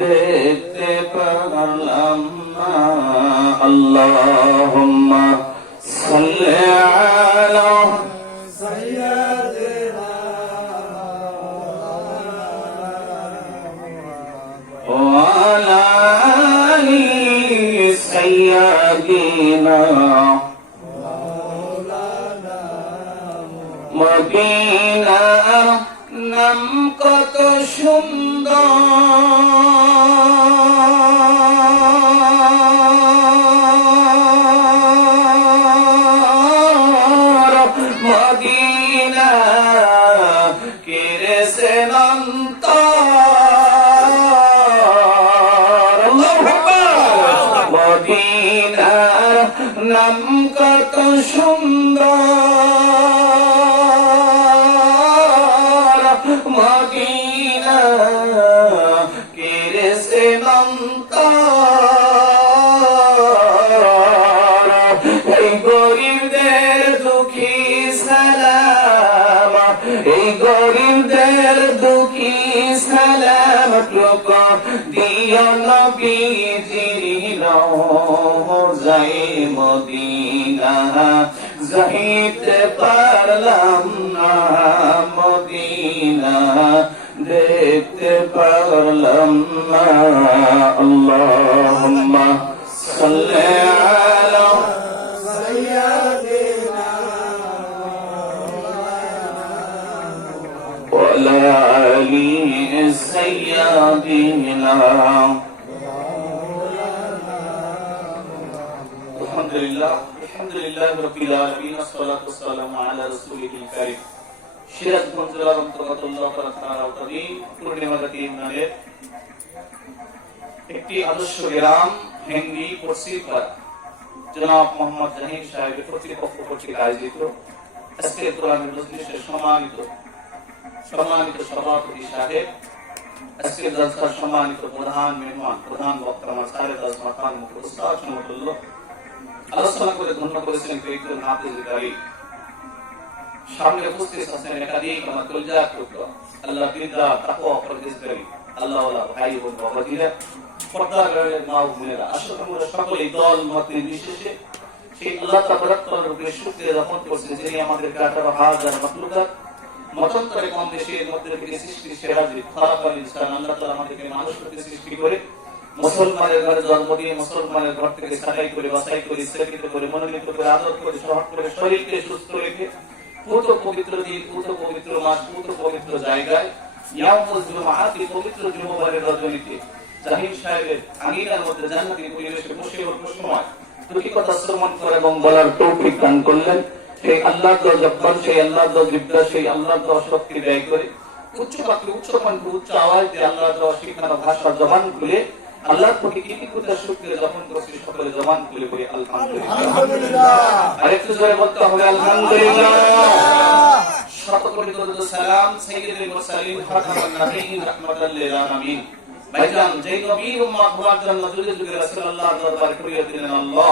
দেখতে পারলাম না। আল্লাহুম্মা সাল্লি আলা সাইয়্যিদিনা ওয়া আলা মদিনা নাম কত সুন্দর। মদিনা কেরেছে নন্ত মদিনার নাম কত সুন্দর। যাই মদিনা যাইতে পারলাম না মদিনা, দেখতে পারলাম না। আল্লাহুম্মা সাল্লি আলা সাইয়্যিদিনা ওয়া আলা আলি সাইয়্যিদিনা الحمد لله رب العالمين والصلاة والسلام على رسوله الكريم সিরাজগঞ্জ জেলার অন্তর্গত উল্লাপাড়া থানার আওতাধীন পূর্ণিমাগাতি ইউনিয়নের একটি আদর্শ গ্রাম হেঙ্গি পশ্চিমপাড়া জনাব মোহাম্মদ জাহিদ সাহেবের কর্তৃপক্ষ কর্তৃক আয়োজিত আজকে কোরআনের মজলিসের সম্মানিত সম্মানিত সভাপতি সাহেব আজকের জলসার সম্মানিত প্রধান মেহমান প্রধান বক্তা আমার সাহেব আজমা খান মুখোস্তাদ সমতুল্য আলোচনা করে ধন্য করেছেন কয়েকজন হাফিজ কারি সামনে উপস্থিত আছেন একাধিক আমার কলজার টুকরো আল্লাহ বিদ্যা তাকওয়া পরহেজগারি আল্লাহ ওয়ালা ভাই বাবাজিরা ও মত নির্বিশেষে। সেই আল্লাহ তাবারাকার উপরে শুকরিয়া আমাদেরকে আঠারো হাজার মাখলুকাত মতন্তরে কম দেশের মধ্যে থেকে খারাপ আলী ইসলাম আল্লাহ তাআলা আমাদেরকে সৃষ্টি করে মুসলমানের ঘরে জন্ম দিয়ে মুসলমানের ঘর থেকে ছাটাই করে, বাছাই করে ইসলামিত করে, মনোনীত করে, আদর করে সহজ করে, শরীরকে সুস্থ রেখে পুত পবিত্র দিন, পুত পবিত্র মাস, পুত পবিত্র জায়গায় উচ্চ পাখি উচ্চ কণ্ঠে উচ্চ আওয়াজ আল্লাহ শিখানো ভাষা জবান খুলে আল্লাহর প্রতি কি কি করতে শুক্রিয়া যখন করছি সকলে জবান খুলে বলি আলহামদুলিল্লাহ। আরেকটু জোরে বলতে হবে আলহামদুলিল্লাহ। শত কোটি দরুদ সালাম সাইয়্যিদুল মুরসালিন খাতামুন নবিয়্যিন রাহমাতাল লিল আলামিন। ভাইজান যেই নবীর উম্মত হওয়ার জন্য যুগে যুগে রাসূলুল্লাহ দরবারে করিয়ে দিলেন আল্লাহ।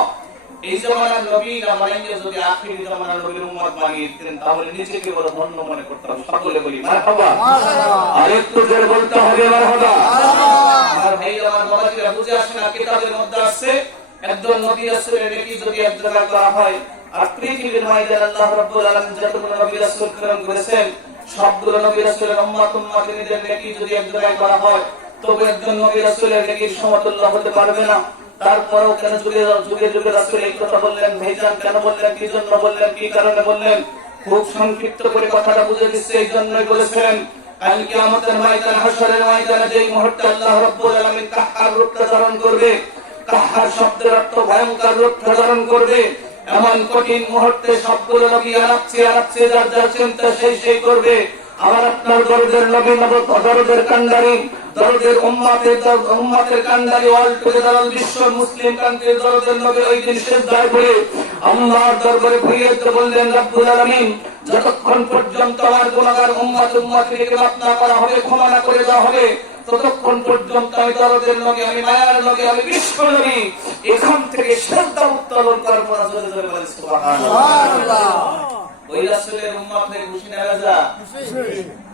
এই জমানার নবীরা মানিয়ে যদি আখিরি জমানার নবীর উম্মত বানিয়ে দিতেন তাহলে নিজেকে বড় ধন্য মনে করতাম? সকলে বলি মারহাবা। আরেকটু জোরে বলতে হবে মারহাবা। আর ভাই আমার বাবাজিরা বুঝে আসেন আর কিতাবের মধ্যে আছে একজন নবী রাসূলের নেকি যদি এক জায়গায় করা হয় আর পৃথিবীর ময়দানে আল্লাহ রাব্বুল আলামিন যতগুলো নবী রাসূল প্রেরণ করেছেন সবগুলো নবী রাসূলের উম্মত উম্মতিনীদের নেকি যদি এক জায়গায় করা হয় তবে একজন নবী রাসূলের নেকির সমতুল্য হতে পারবে না। তারপরেও কেন যুগে যুগে যুগে রাসূল এই কথা বললেন ভাইজান কেন বললেন, কি জন্য বললেন, কি কারণে বললেন? খুব সংক্ষিপ্ত করে কথাটা বুঝে দিচ্ছে এই জন্যই বলেছেন। শব্দের ভয়ঙ্কর করবে, এমন কঠিন মুহূর্তে যার চিন্তা সেই সেই করবে। আমার আপনার দরদের নবী নব দরদের কান্ডারি দরদের উম্মাতের উম্মাতের কান্ডারি অল টুগেদার বিশ্ব মুসলিম কান্ট্রির দরদের নবী ওই দিন শেষ দায় করে আল্লাহর দরবারে ফরিয়াদ বললেন, রব্বুল আলামিন, যতক্ষণ পর্যন্ত আমার গুনাহগার উম্মত উম্মতিকে মাফ না করা হবে, ক্ষমা না করে দেওয়া হবে, ততক্ষণ পর্যন্ত আমি দরদের নবী, আমি মায়ার নবী, আমি বিশ্ব নবী, এখান থেকে শ্রদ্ধা উত্তোলন জোরে জোরে সুবহানাল্লাহ। ওই রাসূলের উম্মত হয়ে খুশি না রাজা?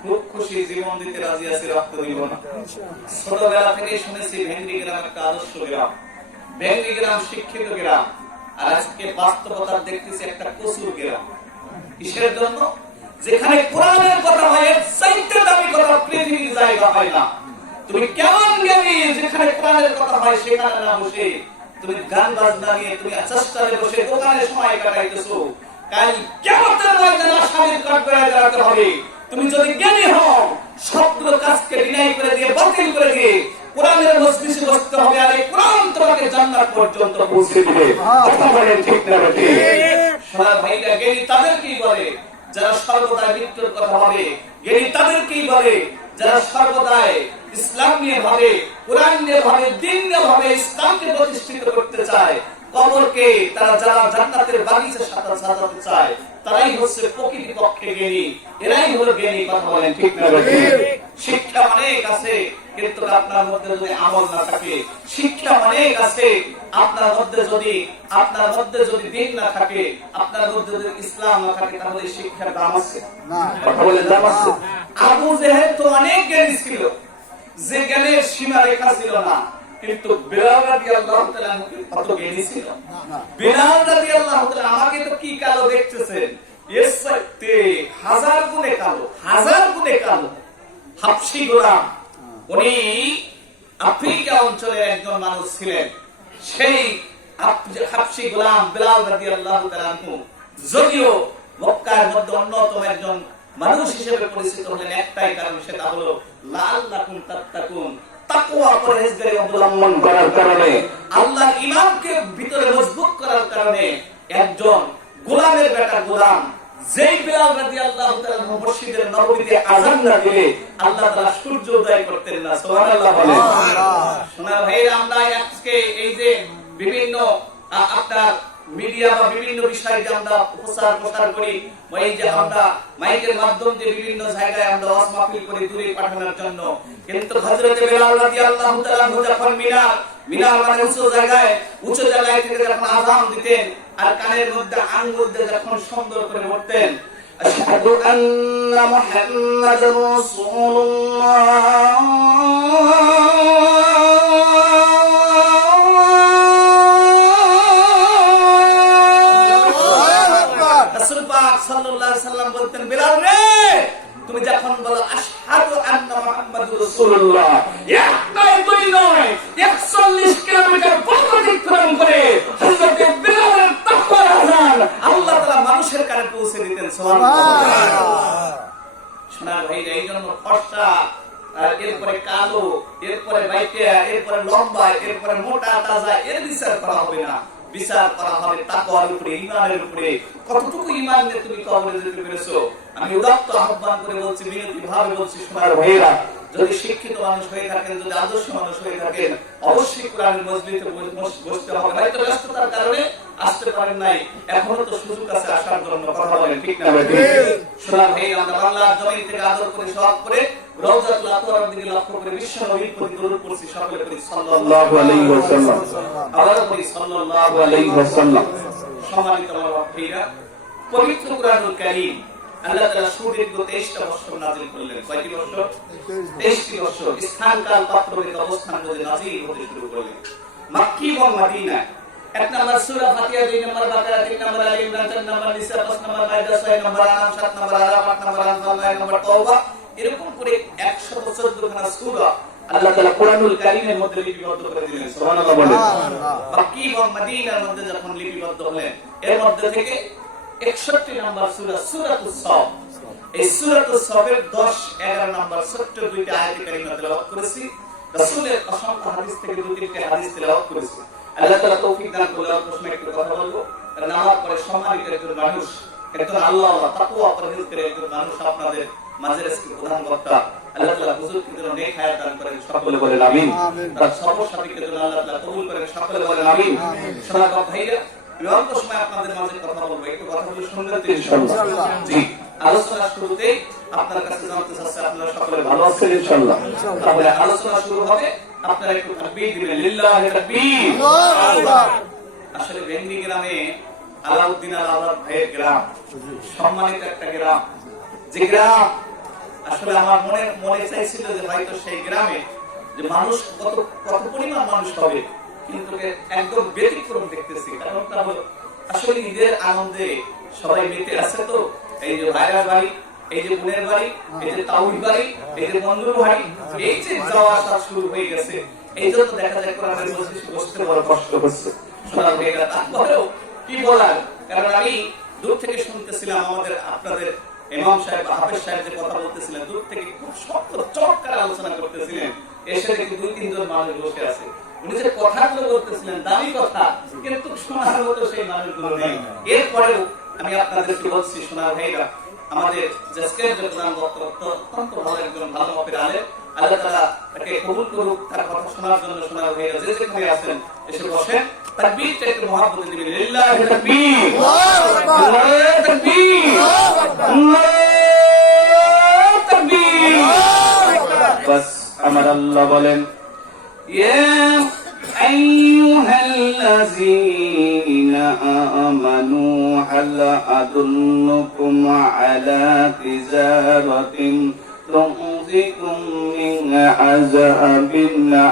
খুব খুশি, জীবন দিতে রাজি আছি, রক্ত দিব না। ছোটবেলা যেখানে কোরআনের কথা হয়, এর চাইতে পৃথিবীর জায়গা হয় না। তুমি কেমন জ্ঞানী? যেখানে কোরআনের কথা হয়, সেখানে না বসে। তুমি গান বাজনা নিয়ে তুমি বসে দোকানে সময় কাটাইতেছো। কাল কেমতের ময়দানে আসামির কাঠ করে দাঁড়াতে হবে। তুমি যদি জ্ঞানী হও সবগুলো কাজকে ডিনাই করে দিয়ে, বাতিল করে দিয়ে, কোরআনের মজলিসে বসতে হবে আর এই কোরআন তোমাকে জান্নাত পর্যন্ত পৌঁছে দিবে। কথা বলেন ঠিক না ঠিক সোনার ভাইরা, জ্ঞানী তাদেরকেই বলে, যারা সর্বদাই মৃত্যুর কথা ভাবে, জ্ঞানী বলে, যারা সর্বদাই ইসলাম নিয়ে ভাবে, কোরআন নিয়ে ভাবে, দিন নিয়ে ভাবে, ইসলামকে প্রতিষ্ঠিত করতে চায় কবরকে তারা যারা জান্নাতের বাগিচা সাথে সাজাতে চায় তারাই হচ্ছে প্রকৃতি পক্ষে জ্ঞানী। এরাই হলো জ্ঞানী কথা বলেন ঠিক না শিক্ষা অনেক আছে কিন্তু আপনার মধ্যে যদি আমল না থাকে শিক্ষা অনেক আছে আপনার মধ্যে যদি আপনার মধ্যে যদি দিন না থাকে আপনার মধ্যে যদি ইসলাম না থাকে তাহলে শিক্ষার দাম আছে। কথা বলে দাম আছে। আবু জেহেল তো অনেক জ্ঞানী ছিল যে জ্ঞানের সীমা রেখা ছিল না। কিন্তু বেলাল রাদিয়াল্লাহু তাআলা কত জ্ঞানী ছিল। বেলাল রাদিয়াল্লাহু তাআলা আমাকে তো কি কালো দেখতেছেন? এর চাইতে হাজার গুণে কালো হাজার গুণে কালো। হাফসি গোলাম। উনি আফ্রিকা অঞ্চলের একজন মানুষ ছিলেন। সেই হাফসি গোলাম বেলাল রাদিয়াল্লাহু তাআলা যদিও মক্কার মধ্যে অন্যতম একজন মানুষ হিসেবে পরিচিত হলেন একটাই কারণ সেটা হলো লাল লাকুন তাত্তাকুন। তাকওয়া পরহেজগারি অবলম্বন করার কারণে আল্লাহ ইমামকে ভিতরে মজবুত করার কারণে একজন গোলামের বেটা গোলাম যেই বেলাল রাদিয়াল্লাহু তাআলা মসজিদের নববীতে আযান না দিলে আল্লাহ তাআলা সূর্য উদয় করতেন না সুবহানাল্লাহ বলেন শোনা ভাইরা আমরা আজকে এই যে বিভিন্ন আপনার মিডিয়া বা বিভিন্ন বিষয় যে আমরা প্রচার প্রসার করি এই যে আমরা মাইকের মাধ্যম দিয়ে বিভিন্ন জায়গায় আমরা ওয়াজ মাহফিল করি দূরে পাঠানোর জন্য। কিন্তু হযরতে বেলাল রাদিয়াল্লাহু তাআলা যখন মিনার মিনার মানে উঁচু জায়গায় উঁচু জায়গায় থেকে যখন আযান দিতেন আর কানের মধ্যে আঙ্গুল দিয়ে যখন সুন্দর করে পড়তেন, আশহাদু আন্না মুহাম্মাদুর রাসূলুল্লাহ। মুহাম্মাদুর রাসূলুল্লাহ। এক নয় দুই নয় 41 কিলোমিটার পথ অতিক্রম করে আল্লাহ তাআলা মানুষের কানে পৌঁছে দিতেন, সুবহানাল্লাহ। ভাইরা, এই জন্য ফর্সা এরপরে কালো, এরপরে বাইটিয়া এরপরে লম্বা, এরপরে মোটা, তাজা, এর বিচার করা হবে না। বিচার করা হবে তাকওয়ার উপরে ইমানের উপরে। কতটুকু ইমান নিয়ে তুমি কবরে যেতে পেরেছ? আমি উদাত্ত আহ্বান করে বলছি বিনতি ভাবে বলছি সোনার ভাইরা যদি শিক্ষিত মানুষ হয়ে থাকেন যদি আদর্শ মানুষ হয়ে থাকেন অবশ্যই কোরআনের মসজিদে বস- বসতে হবে। হয়তো ব্যস্ততার কারণে আসতে পারেন নাই। এখনও তো সুযোগ আছে আসার জন্য কথা বলেন ঠিক না ভাই? সোনার ভাই আমরা বাংলার জমিন থেকে আদর করে সব করে রওজাতুল আতহারের দিকে লক্ষ্য করে বিশ্ব নবীর প্রতি দরুদ পড়ছি সকলে করি সাল্লাল্লাহু আলাইহি ওয়াসাল্লাম। আবার করি সাল্লাল্লাহু আলাইহি ওয়াসাল্লাম। সম্মানিত আমার ভাইরা পবিত্র কোরআনুল কারীম আল্লাহ তাআলা সুদীর্ঘ 23টা বছর নাযিল করলেন। কয়টি বছর? 23টি বছর। স্থান কাল পাত্র ভেদ অবস্থান যদি নাযিল হতে শুরু করলেন। মক্কি এবং মদিনা এক নম্বর সূরা ফাতিহা দুই নম্বর বাকারা তিন নম্বর আলী ইমরান চার নম্বর নিসা পাঁচ নম্বর মাইদা ছয় নম্বর আনাম সাত নম্বর আরাফ আট নম্বর আনফাল নয় নম্বর তওবা। এরকম করে 114 খানা সূরা আল্লাহ তাআলা কোরআনুল কারীমের মধ্যে লিপিবদ্ধ করে দিলেন সুবহানাল্লাহ বলেন। মক্কি এবং মদিনার মধ্যে যখন লিপিবদ্ধ হলেন এর মধ্যে থেকে 61 নম্বর সূরা সূরাতুস সাফ এই সূরাতুস সাফের 10 11 নম্বর ছোট্ট দুইটা আয়াত কারিমা তেলাওয়াত করেছি। রাসূলের অসংখ্য হাদিস থেকে দুই তিনটে হাদিস তেলাওয়াত করেছি। আল্লাহ তাআলা তৌফিক দান করলে অল্প একটু কথা বলব। কারণ আমার পরে সম্মানিত একজন মানুষ একজন আল্লাহ আল্লাহ তাকওয়া পরহেজগারের একজন মানুষ আপনাদের মাঝে প্রধান বক্তা আল্লাহ তাআলা হুজুরকে যেন নেক হায়াত দান করেন সকলে বলেন আমিন। তার সর্ব যেন আল্লাহ তাআলা কবুল করেন সকলে বলেন আমিন। শোনা কথা ভাইরা আমি সময় আপনাদের মাঝে কথা বলব একটু কথা বলে শুনবেন তো ইনশাআল্লাহ। জি আলোচনা শুরুতে আপনার কাছে জানতে চাচ্ছি আপনারা সকলে ভালো আছেন ইনশাআল্লাহ। তাহলে আলোচনা শুরু হবে আপনারা একটু তাকবীর দিবেন লিল্লাহি তাকবীর। আসলে বেঙ্গি গ্রামে আলাউদ্দিন আল আজাদ ভাইয়ের গ্রাম সম্মানিত একটা গ্রাম। যে গ্রাম আসলে আমার মনে মনে চাইছিল যে হয়তো সেই গ্রামে যে মানুষ কত কত পরিমাণ মানুষ হবে, কিন্তু একদম ব্যতিক্রম দেখতেছি। কারণটা হলো আসলে ঈদের আনন্দে সবাই মেতে আছে তো। এই যে ভাইরা বাড়ি, এই যে বোনের বাড়ি, এই যে তাউই বাড়ি, এই যে বন্ধুর এই যে যাওয়া আসা শুরু হয়ে গেছে। এই জন্য দেখা যায় বসতে বড় কষ্ট হচ্ছে। তারপরেও কি বলার? কারণ আমি দূর থেকে শুনতেছিলাম আমাদের আপনাদের ইমাম সাহেব হাফেজ সাহেব যে কথা বলতেছিলেন দূর থেকে খুব শক্ত চমৎকার আলোচনা করতেছিলেন। এসে দেখি দুই তিনজন মানুষ বসে আছে। উনি যে কথাগুলো বলতেছিলেন দামি কথা কিন্তু শোনার মতো সেই মানুষগুলো নেই। এরপরেও আমি আপনাদেরকে বলছি শোনার ভাইরা আমাদের জেসকের যে প্রধান বক্তব্য অত্যন্ত ভালো একজন ভালো মাপের আলেম। আল্লাহ তাআলা তাকে কবুল করুক তার কথা শোনার জন্য শোনার ভাইরা যে যেখানে আছেন এসে বসেন। তাকবীরটা একটু মহাব্বতে দিবেন। লিল্লাহি তাকবীর আল্লাহু তাকবীর আল্লাহু আল্লাহ বলেন ইয়া أيها الذين آمنوا هل أدلكم على تجارة تنجيكم من عذاب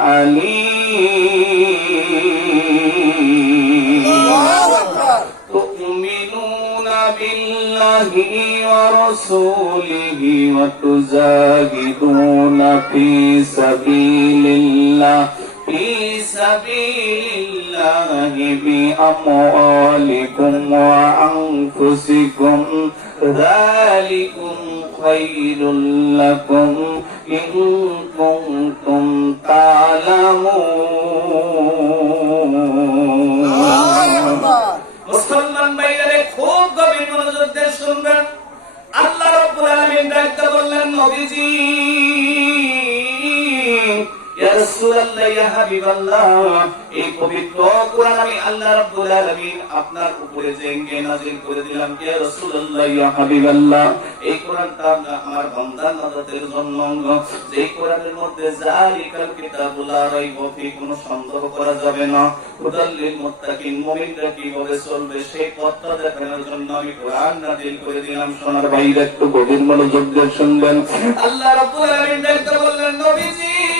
أليم بالله ورسوله وتزاهدون في سبيل الله في سبيل الله بأموالكم وأنفسكم ذلكم خير لكم إن كنتم تعلمون নবীজি রাসূলুল্লাহ আল্লাহ রাব্বুল সন্দেহ করা যাবে না। হুদাল্লিল মুত্তাকিন, মুমিনরা কীভাবে চলবে সেই পথটা দেখানোর জন্য আমি কোরআন নাযিল করে দিলাম। সোনার ভাইরা একটু গভীর মনোযোগ দিয়ে শুনবেন। আল্লাহ রাব্বুল বললেন, নবীজি!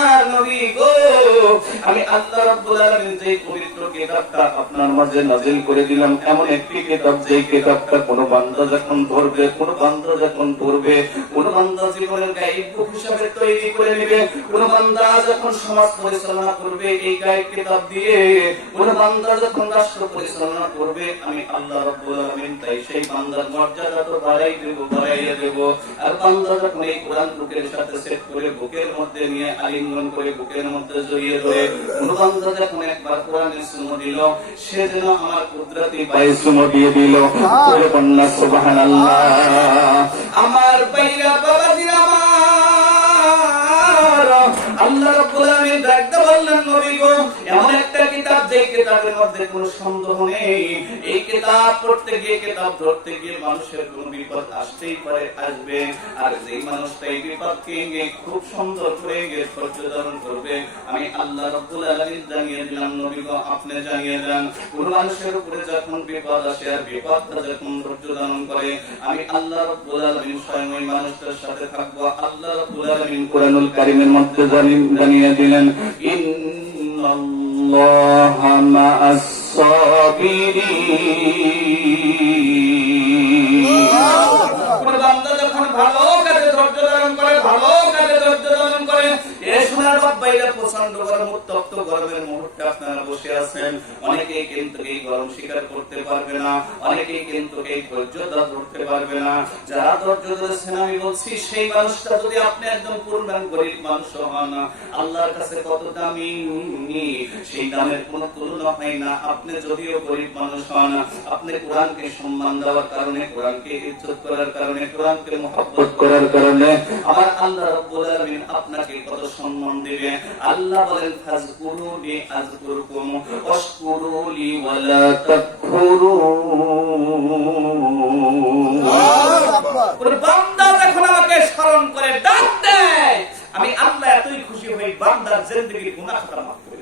আমি আল্লাহ রাব্বুল আলামিন যে পবিত্র কিতাবটা আপনার মাঝে নাযিল করে দিলাম, এমন একটি কিতাব যে কিতাবটা কোন বান্দা যখন ধরবে, কোন বান্দা যখন পড়বে কোন বান্দা জীবনের গাইড হিসাবে তৈরি করে নেবে, কোন বান্দা যখন সমাজ পরিচালনা করবে এই গাইড কিতাব দিয়ে, কোন বান্দা যখন রাষ্ট্র পরিচালনা করবে, আমি আল্লাহ রাব্বুল আলামিন তাই সেই বান্দার মর্যাদা তো বাড়াই দেব, বাড়াইয়া দেব। আর বান্দা যখন এই কোরআন বুকের সাথে সেট করে বুকের মধ্যে নিয়ে আলিঙ্গন করে বুকের মধ্যে জড়িয়ে কোন বান্দা যখন একবার কোরআনের সুমো দিল সে যেন আমার কুদরতি পায়ে সুমো দিয়ে দিল। বলে কন্যা সুবহানাল্লাহ। আমার বাইরা বাবাজিরা আমার আল্লাহ রাব্বুল আলামিন ডাকতে বললেন, নবী গো, এমন একটা কিতাব যে কিতাবের মধ্যে কোনো সন্দেহ নেই। এই কিতাব পড়তে গিয়ে, কিতাব ধরতে গিয়ে মানুষের কোনো বিপদ আসতেই পারে, আসবে। আর যে মানুষটা এই বিপদকে খুব সুন্দর করে গিয়ে ধৈর্য ধারণ করবে, আমি আল্লাহ রাব্বুল আলামিন জানিয়ে দিলাম, নবী গো, আপনি জানিয়ে দেন, কোন মানুষের উপরে যখন বিপদ আসে, আর বিপদটা যখন ধৈর্য ধারণ করে, আমি আল্লাহ রাব্বুল আলামিন স্বয়ং ওই মানুষটার সাথে থাকব। আল্লাহ রাব্বুল আলামিন কোরআনুল কারীমের মধ্যে জানি- জানিয়ে দিলেন ভালো কাজে ধৈর্য ধারণ করে ভালো স্বীকার করতে পারবে না আপনি একদম গরিব মানুষ আল্লাহর কাছে কত দামি? সেই দামের কোনো তুলনা হয় না। আপনি যদিও গরিব মানুষ হন, আপনি কোরআনকে সম্মান দেওয়ার কারণে, কোরআনকে ইজ্জত করার কারণে, কোরআনকে মহব্বত করার কারণে, আমার আল্লাহ আপনাকে কত সম্মান দিবে। আল্লাহ বলেন ফাজকুরুনি আযকুরকুম ওয়াশকুরুলি ওয়ালা তাকফুরুন বান্দা যখন আমাকে স্মরণ করে, ডাক দেয়। আমি আল্লাহ এতই খুশি হই, বান্দার জিন্দেগির গুনাহ খাতা করে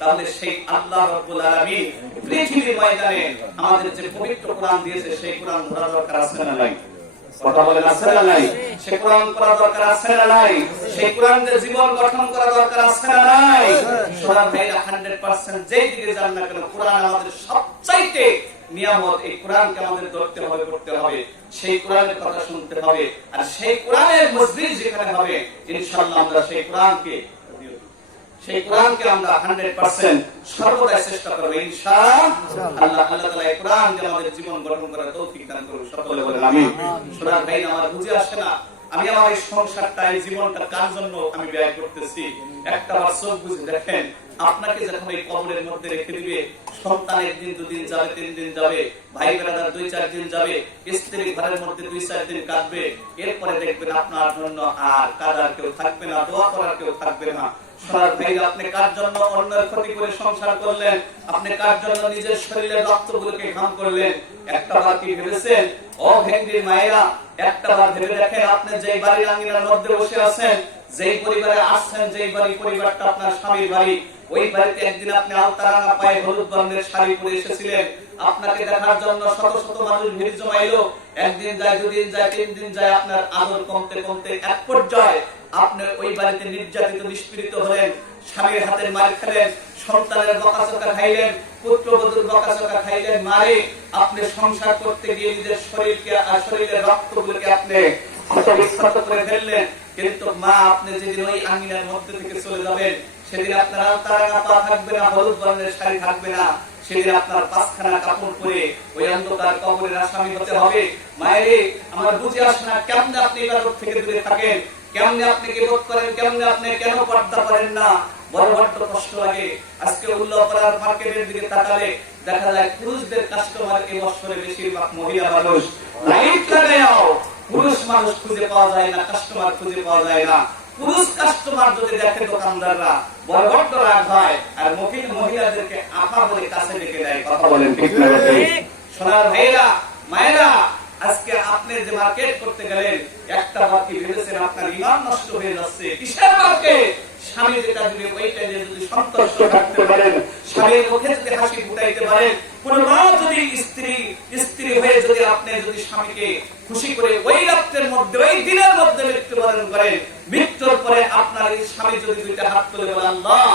তাহলে সেই আল্লাহ রাব্বুল আলামিন পৃথিবীর ময়দানে আমাদের যে পবিত্র কোরআন দিয়েছে, সেই কোরআন ধরা দরকার আছে না নাই? কথা বলেন, আছে না নাই? সে কোরআন পড়া দরকার, আছে না নাই? সেই কোরআন দিয়ে জীবন গঠন করা দরকার, আছে না নাই? সোনার ভাইরা 100% যেই দিকে যান না কেন, কোরআন আমাদের সবচাইতে নিয়ামত। এই কোরআনকে আমাদের ধরতে হবে হবে, সেই কোরআনের কথা শুনতে হবে, আর সেই কোরআনের মসজিদ যেখানে হবে আমরা সেই কোরআনকে সেই কোরআনকে আমরা হান্ড্রেড পার্সেন্ট চেষ্টা করব আল্লাহ এই কোরআন দিয়ে আমাদের জীবন গঠন করার তৌফিক দান করুন, সকলে সোনার ভাই আমার বুঝে আসে না, আমি আমার এই সংসারটা, এই জীবনটা কার জন্য আমি ব্যয় করতেছি? একটা বার চোখ বুঝে দেখেন, আপনাকে যখন এই কবরের মধ্যে রেখে দিবে, সন্তান একদিন দুদিন যাবে, তিন দিন যাবে, ভাই বেড়াদার দুই চার দিন যাবে, স্ত্রী ঘরের মধ্যে দুই চার দিন কাটবে এরপরে দেখবেন আপনার জন্য আর কাদার কেউ থাকবে না, দোয়া করার কেউ থাকবে না। সোনার ভাই, আপনি কার জন্য অন্যের ক্ষতি করে সংসার করলেন? আপনি কার জন্য নিজের শরীরের রক্তগুলোকে ঘাম করলেন? একটা বার কি ভেবেছেন? ও ভেঙ্গির মায়েরা, একটা বার ভেবে দেখেন আপনি যেই বাড়ির আঙ্গিনার মধ্যে বসে আছেন, যেই পরিবারে আসছেন, যেই বাড়ি পরিবারটা আপনার স্বামীর বাড়ি, ওই বাড়িতে একদিন আপনি আলতারানা পায়ে হলুদ বর্ণের শাড়ি পরে এসেছিলেন। আপনাকে দেখার জন্য শত শত মানুষ ভিড় জমাইলো। একদিন যায়, দুদিন যায়, তিন দিন যায়, আপনার আদর কমতে কমতে এক পর্যায়ে আপনি ওই বাড়িতে নির্যাতিত, নিষ্পীড়িত হলেন, স্বামীর হাতের মার খেলেন, সন্তানের বকাচকা খাইলেন, পুত্রবধূর বকাচকা খাইলেন মারে, আপনি সংসার করতে গিয়ে নিজের শরীরকে আর শরীরের রক্তগুলোকে আপনি করে ফেললেন। কিন্তু মা, আপনি যেদিন ওই মধ্যে থেকে চলে যাবেন, সেদিন আপনার পা থাকবে না, হলুদ বর্ণের শাড়ি থাকবে না। সেদিন আপনার পাঁচখানা কাপড় পরে ওই অন্ধকার কবরের আসামি হতে হবে। মায়েরে, আমার বুঝে আসে না কেমন আপনি ইবাদত থেকে দূরে থাকেন। কেমনে আপনি গিবত করেন কেমনে আপনি কেন পর্দা করেন না? বড় বড্ড কষ্ট লাগে। আজকে উল্লাপাড়ার মার্কেটের দিকে তাকালে দেখা যায় পুরুষদের কাস্টমার এই বছরে বেশিরভাগ মহিলা মানুষ লাইট লাগাও পুরুষ মানুষ খুঁজে পাওয়া যায় না কাস্টমার খুঁজে পাওয়া যায় না। পুরুষ কাস্টমার যদি দেখে দোকানদাররা বড় বড্ড রাগ হয় আর মহিলা মহিলাদেরকে আপা বলে কাছে ডেকে দেয় কথা বলেন ঠিক না সোনার ভাইরা মায়েরা আজকে আপনি যে মার্কেট করতে গেলেন, একটা বাকি ভেবেছেন আপনার ইমান নষ্ট হয়ে যাচ্ছে। কিসের মার্কেট স্বামী যেটা ওইটা দিয়ে যদি সন্তুষ্ট থাকতে পারেন, স্বামীর মুখে যদি হাসি ফুটাইতে পারেন যদি স্ত্রী স্ত্রী হয়ে যদি আপনি যদি স্বামীকে খুশি করে ওই রাত্রের মধ্যে, ওই দিনের মধ্যে মৃত্যুবরণ করেন, মৃত্যুর পরে আপনার এই স্বামী যদি দুইটা হাত তুলে বলে আল্লাহ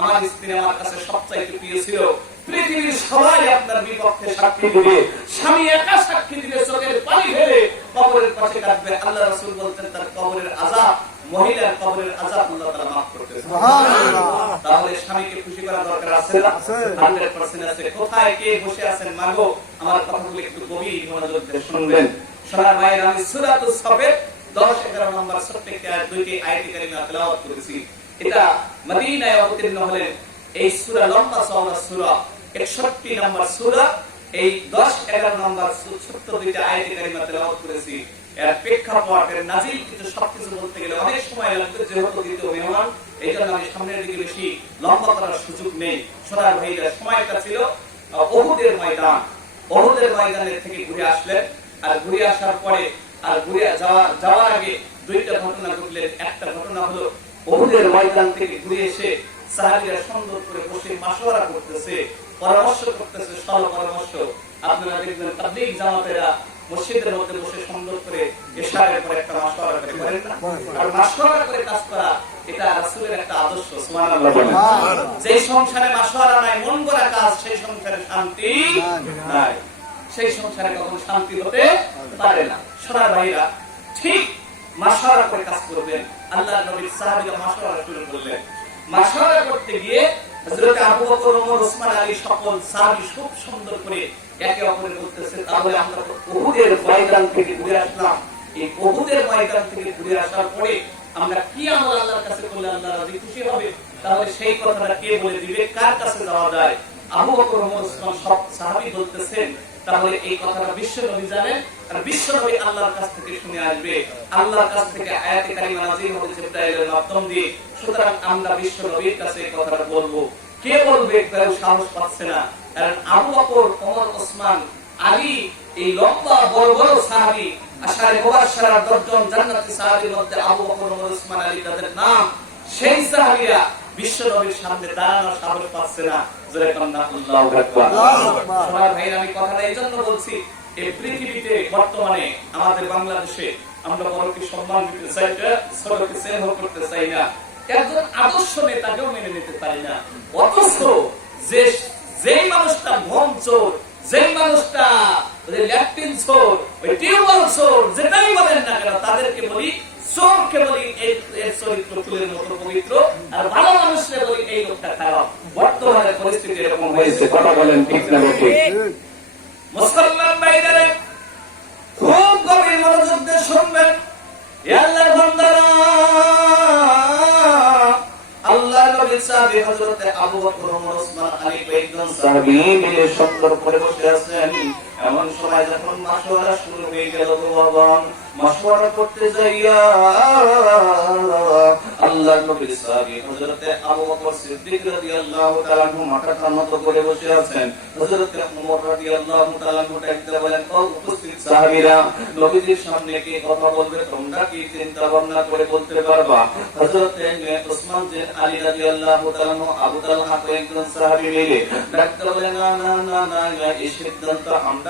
আমার স্ত্রী আমার কাছে সবচাইতে প্রিয় ছিল। পৃথিবীর সবাই আপনার বিপক্ষে সাক্ষী দিবে। স্বামী একা সাক্ষী দিবে চোখের পানি ফেলে কবরের পাশে কাটবে আল্লাহ রাসূল বলতেন তার কবরের আযাব মহিলার কবরের আযাব আল্লাহ তাআলা মাফ করতে তাহলে স্বামীকে খুশি করা দরকার আছে না? 100% আছে। কোথায় কে বসে আছেন মাগো আমার কথাগুলো একটু গভীর মনোযোগ দিয়ে শুনবেন। সোনার মায়ের আমি সূরাতুস সাফের 10 11 নম্বর আয়াত দুইটি আয়াত কারিমা তেলাওয়াত করেছি। এটা মদিনায় অবতীর্ণ হলেন এই সূরা লম্বা চওড়া সূরা 61 নম্বর সূরা, এই 10 11 নম্বর ছোট্ট দুইটা আয়াত কারিমা তেলাওয়াত করেছি। এর প্রেক্ষাপট নাজিল কিন্তু সবকিছু বলতে গেলে অনেক সময় লাগবে, যেহেতু দ্বিতীয় মেহমান এই জন্য আমি সামনের দিকে বেশি লম্বা করার সুযোগ নেই। সোনার ভাইরা সময়টা ছিল অহুদের ময়দান। অহুদের ময়দানের থেকে ঘুরে আসলেন। আর ঘুরে আসার পরে, আর ঘুরে যাওয়ার যাওয়ার আগে দুইটা ঘটনা ঘটলেন। একটা ঘটনা হলো অহুদের ময়দান থেকে ঘুরে এসে সাহাবিরা সুন্দর করে বসে মাসোয়ারা করতেছে পরামর্শ করতেছে সল পরামর্শ। আপনারা দেখবেন তাবলিগ জামাতেরা মসজিদের মধ্যে বসে সুন্দর করে পরে একটা করে করেন না? আর করে কাজ করা এটা রাসূলের একটা আদর্শ সুবহানাল্লাহ যে সংসারে মাসোয়ারা নাই মন গড়া কাজ সেই সংসারে শান্তি নাই। সেই সংসারে কখনো শান্তি হতে পারে না। সোনার ভাইরা ঠিক মাসোয়ারা করে কাজ করবেন আল্লাহ নবীর সাহাবীরা মাসোয়ারা শুরু করলেন। মাসোয়ারা করতে গিয়ে হযরত আবু বকর, ওমর, ওসমান আলী সকল সাহাবী খুব সুন্দর করে একে অপরের বলতেছে, তাহলে আমরা তো উহুদের ময়দান থেকে ঘুরে আসলাম। এই উহুদের ময়দান থেকে ঘুরে আসার পরে আমরা কি আমল আল্লাহর কাছে করলে আল্লাহ রাজি খুশি হবে? তাহলে সেই কথাটা কে বলে দিবে? কার কাছে যাওয়া যায়? আবু বকর সব সাহাবী বলতেছেন তাহলে এই কথাটা বিশ্ব নবী জানেন? আর বিশ্ব নবী আল্লাহর কাছ থেকে শুনে আসবে। আল্লাহর কাছ থেকে আয়াতে কারিমা নাযিল হবে জিবরাইলের মাধ্যম দিয়ে। সুতরাং আমরা বিশ্ব নবীর কাছে এই কথাটা বলব। কে বলবে? কেউ সাহস পাচ্ছে না। কারণ আবু বকর, ওমর, ওসমান, আলী, এই লম্বা, বড় বড় সাহাবী, আশারে মুবাশশারার দশজন জান্নাতি সাহাবীর মধ্যে আবু বকর, ওমর, ওসমান, আলী তাদের নাম। সেই সাহাবীরা বিশ্ব নবীর সামনে দাঁড়ানোর সাহস পাচ্ছে না। জোরে কন্যা সোনার ভাই আমি কথাটা এই জন্য বলছি এই পৃথিবীতে বর্তমানে আমাদের বাংলাদেশে আমরা বড়কে সম্মান দিতে চাই না ছোটকে স্নেহ করতে চাই না। একজন আদর্শ নেতাকেও মেনে নিতে পারি না। অথচ যে যেই মানুষটা ভ্রম চোর যেই মানুষটা ল্যাট্রিন চোর ওই টিউবওয়েল চোর যেটাই বলেন না কেন তাদেরকে বলি চোরকে বলি এই এর চরিত্র ফুলের মতো পবিত্র আর ভালো মানুষকে বলি এই লোকটা খারাপ বর্তমানে পরিস্থিতি এরকম হয়েছে। কথা বলেন ঠিক না ঠিক। মুসলমান ভাইরা খুব গভীর মনোযোগ দিয়ে শুনবেন। আল্লাহর বান্দারা আল্লাহ নবী সাহাবী হযরতে আবু বকর ওমর ওসমান আলী কয়েকজন সাহাবী মিলে সুন্দর করে বসে আছেন। এমন সময় যখন মাসওয়ারা শুরু হয়ে গেল গো বাবা মাসওয়ারা করতে যাইয়া নবীর সাহাবী হযরতে আবু বকর সিদ্দিক রাদিয়াল্লাহু তাআলা করে বসে আছেন। হযরতে রাদিয়াল্লাহু তাআলা বলেন ও উপস্থিত সাহাবীরা নবীজির সামনে কি কথা বলবে? তোমরা কি চিন্তা ভাবনা করে বলতে পারবা? হযরতে ওসমান আলী রাদিয়াল্লাহু তাআলা আবু তালহা কয়েকজন সাহাবী মিলে ডাকতে বলেন না না না না, এই সিদ্ধান্ত আমরা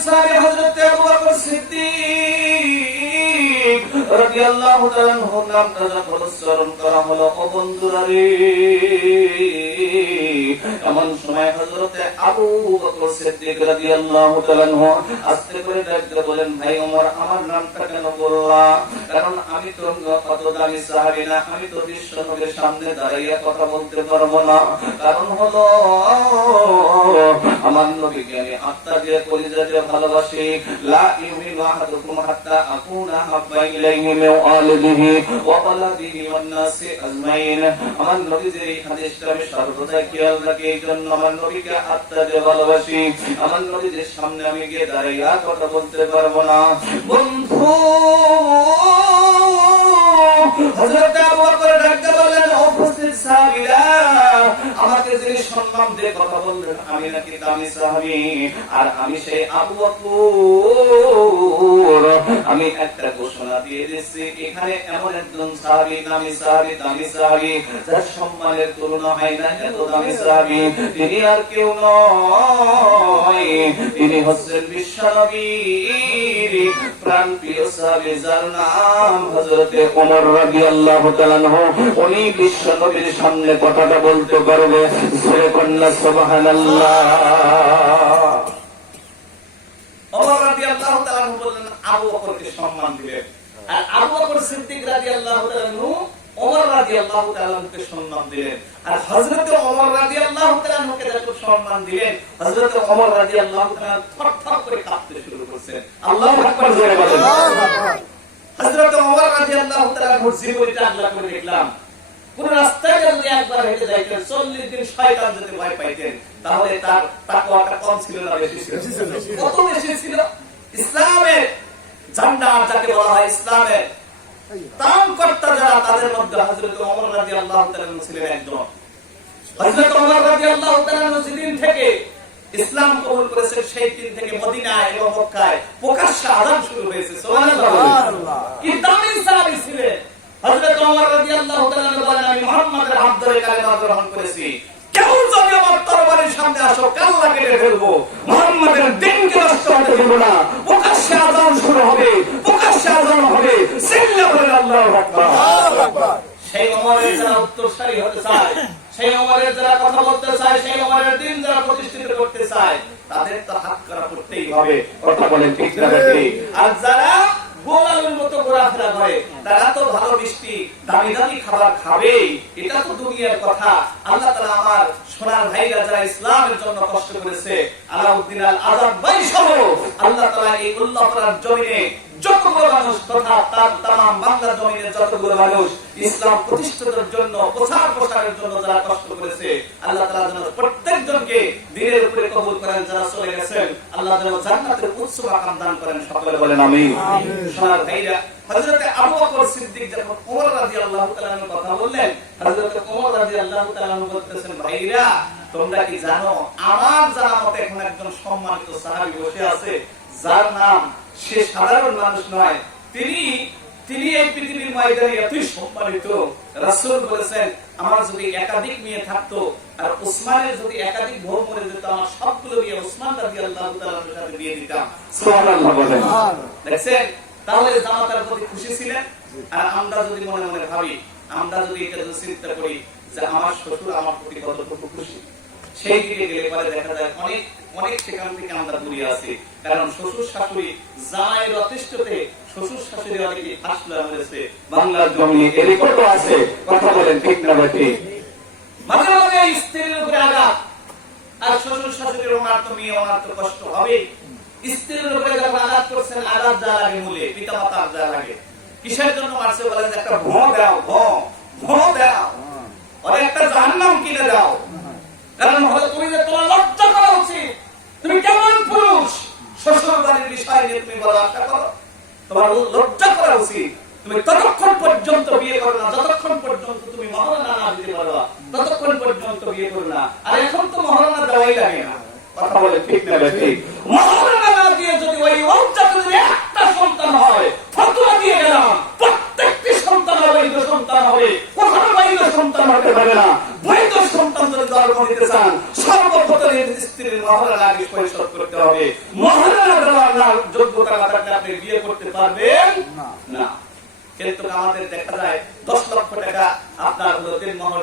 সাহাবী হযরত আবু বকর সিদ্দিক রাদিয়াল্লাহু করা হলো, ও বন্ধুরা রে এমন সময় হযরতে আবু বকর সিদ্দিক রাদিয়াল্লাহু আস্তে করে বলেন ভাই ওমর, আমার নামটা কেন বললা? কারণ আমি তো কত দামি সাহাবী না, আমি তো বিশ্ব নবীর সামনে কথা বলতে পারব না। কারণ হলো, আমার নবীকে আমি আত্মা দিয়ে কলিজা দিয়ে ভালোবাসি। লা ইউমিনু আহাদুকুম হাত্তা আকুনা হাব্বা ইলাইহি মিন ওয়ালিদিহি ওয়া ওয়ালাদিহি ওয়ান নাসি আজমাইন আমার নবীর এই হাদিসটা আমি সর্বদা খেয়াল রাখি, এই জন্য আমার নবীকে আত্মা দিয়ে ভালোবাসি। আমার নবীর সামনে আমি গিয়ে দাঁড়াইয়া কথা বলতে পারব না। বন্ধু, হযরত আবু বকর ডাকতে বললেন আমি একটা ঘোষণা দিয়ে দিচ্ছি এখানে এমন একজন সাহাবী, দামি সাহাবী দামি সাহাবী, যার সম্মানের তুলনা হয় না, এত দামি সাহাবী। তিনি আর কেউ নয়, তিনি হচ্ছেন বিশ্বনবীর সামনে কথাটা বলতে পারবে জোরে কন্যা সুবহানাল্লাহ। সম্মান দিলেন আর আবু বকর সিদ্দিক তাআলা আনহু ওমর রাদিয়াল্লাহু তাআলা আনহুকে সম্মান দিলেন। আর হযরত ওমর রাদিয়াল্লাহু তাআলা আনহুকে যখন সম্মান দিলেন হযরত ওমর রাদিয়াল্লাহু তাআলা থরথর করে কাঁপতে শুরু করছেন। আল্লাহু আকবার জোরে বলেন। হযরত ওমর রাদিয়াল্লাহু তাআলা আনহুর জীবনটা আল্লাহ করে দেখলাম। কোন রাস্তায় যদি একবার হেঁটে যাইতেন চল্লিশ দিন শয়তান যদি ভয় পাইতেন তাহলে তার তাকওয়াটা কম ছিল না বেশি ছিল। কত বেশি ছিল? ইসলামের ঝান্ডা যাকে বলা হয় ইসলামের ত্রাণকর্তা যারা তাদের মধ্যে হযরত ওমর রাদিয়াল্লাহু তাআলা ছিলেন একজন। হযরত ওমর রাদিয়াল্লাহু তাআলা যেদিন থেকে ইসলাম কবুল করেছে সেই দিন থেকে মদিনায় এবং মক্কায় প্রকাশ্যে আযান শুরু হয়েছে। সুবহানাল্লাহ। কি দামি সাহাবী ছিলেন। হযরত ওমর রাদিয়াল্লাহু তাআলা বলেন আমি মুহাম্মাদের হাত ধরে কালেমা গ্রহণ করেছি। কেউ যদি আমার তরবারির সামনে আসো কাল্লা কেটে ফেলব। মুহাম্মাদের দিনকে নষ্ট হতে দেব না। প্রকাশ্যে আযান শুরু হবে। হবে। বলে আল্লাহু সেই ওমরের যারা উত্তরসারী হতে চায় সেই ওমরের যারা কথা বলতে চায় সেই ওমরের দিন যারা প্রতিষ্ঠিত করতে চায় তাদের তো হাত করা করতেই হবে। কথা বলেন ঠিক না আর যারা গোলামের মতো ঘোরাফেরা করে তারা তো ভালো মিষ্টি দামি দামি খাবার খাবে এটা তো দুনিয়ার কথা। আল্লাহ তাআলা আমার সোনার ভাইরা যারা ইসলামের জন্য কষ্ট করেছে আলাউদ্দিন আল আজাদ ভাই সহ আল্লাহ তাআলা এই উল্লাহর জমিনে যতগুলো মানুষ তথা তার তাম বাংলা জমিনে যতগুলো মানুষ ইসলাম প্রতিষ্ঠার জন্য প্রচার প্রসারের জন্য যারা কষ্ট করেছে আল্লাহ তাআলা যেন প্রত্যেকজনকে দিনের উপরে কবুল করেন যারা চলে গেছেন আল্লাহ যেন জান্নাতের উচ্চ মাকাম দান করেন সকলে বলেন আমিন। সোনার ভাইরা হযরতে আবু বকর সিদ্দিক যখন ওমর রাদিয়াল্লাহু তাআলা কথা বললেন হযরতে ওমর রাদিয়াল্লাহু তাআলা বলতেছেন ভাইরা তোমরা কি জানো আমার জানা মতে এখন একজন সম্মানিত সাহাবী বসে আছে যার নাম সে সাধারণ মানুষ নয়। তিনি তিনি এই পৃথিবীর ময়দানে এতই সম্মানিত। রাসূল বলেছেন, আমার যদি একাধিক মেয়ে থাকতো আর উসমানের যদি একাধিক বউ মরে যেত, আমার সবগুলো বিয়ে উসমান রাদিয়াল্লাহু তাআলার সাথে দিয়ে দিতাম। দেখছেন? তাহলে জামাতার প্রতি খুশি ছিলেন? আর আমরা যদি মনে মনে ভাবি, আমরা যদি এটা চিন্তা করি যে আমার শ্বশুর আমার প্রতি কতটুকু খুশি? সেই দিকে গেলে পরে দেখা যায় অনেক অনেক সেখান থেকে আমরা দূরে আছি। কারণ শ্বশুর শাশুড়ি জামাইয়ের অতিষ্ঠতে শ্বশুর শাশুড়ি অনেকে ফাঁসলা মেরেছে বাংলার জমি রেকর্ডও আছে। কথা বলেন, ঠিক না বা ঠিক? মাঝে মাঝে স্ত্রীর উপরে আঘাত। আর শ্বশুর শাশুড়ির ওনার তো মেয়ে, ওনার তো কষ্ট হবে। স্ত্রীর উপরে যখন আঘাত করছেন, আঘাত যা লাগে মূলে পিতা মাতার যা লাগে কিসের জন্য মারছে বলে যে একটা ভো দাও, ভো ভো দাও। ওর একটা জাহান্নাম কিনে দাও। কারণ হলো তুমি যে তোমার লজ্জা করা উচিত, তুমি কেমন পুরুষ? শ্বশুর বাড়ির বিষয় নিয়ে তুমি বলা আশা করো। তোমার লজ্জা করা উচিত। তুমি ততক্ষণ পর্যন্ত বিয়ে করো না, যতক্ষণ পর্যন্ত তুমি মহারণা না দিতে পারো, ততক্ষণ পর্যন্ত বিয়ে করো না। আর এখন তো মহারণা দেওয়াই লাগে না। কথা বলেন ঠিক না ঠিক মহারণা না দিয়ে যদি ওই লজ্জা যদি একটা সন্তান হয়, ফতোয়া দিয়ে গেলাম অবৈধ সন্তান হবে। কখনো বৈধ সন্তান হতে পারে না। বৈধ সন্তান যদি জন্ম দিতে চান সর্বপ্রথম স্ত্রীর মহারণা আগে পরিশোধ করতে হবে। মহারণা দেওয়ার না যোগ্যতা না থাকলে আপনি বিয়ে করতে পারবেন না। কিন্তু আমাদের দেখা যায় দশ লক্ষ টাকা আপনার হলো তিন মহর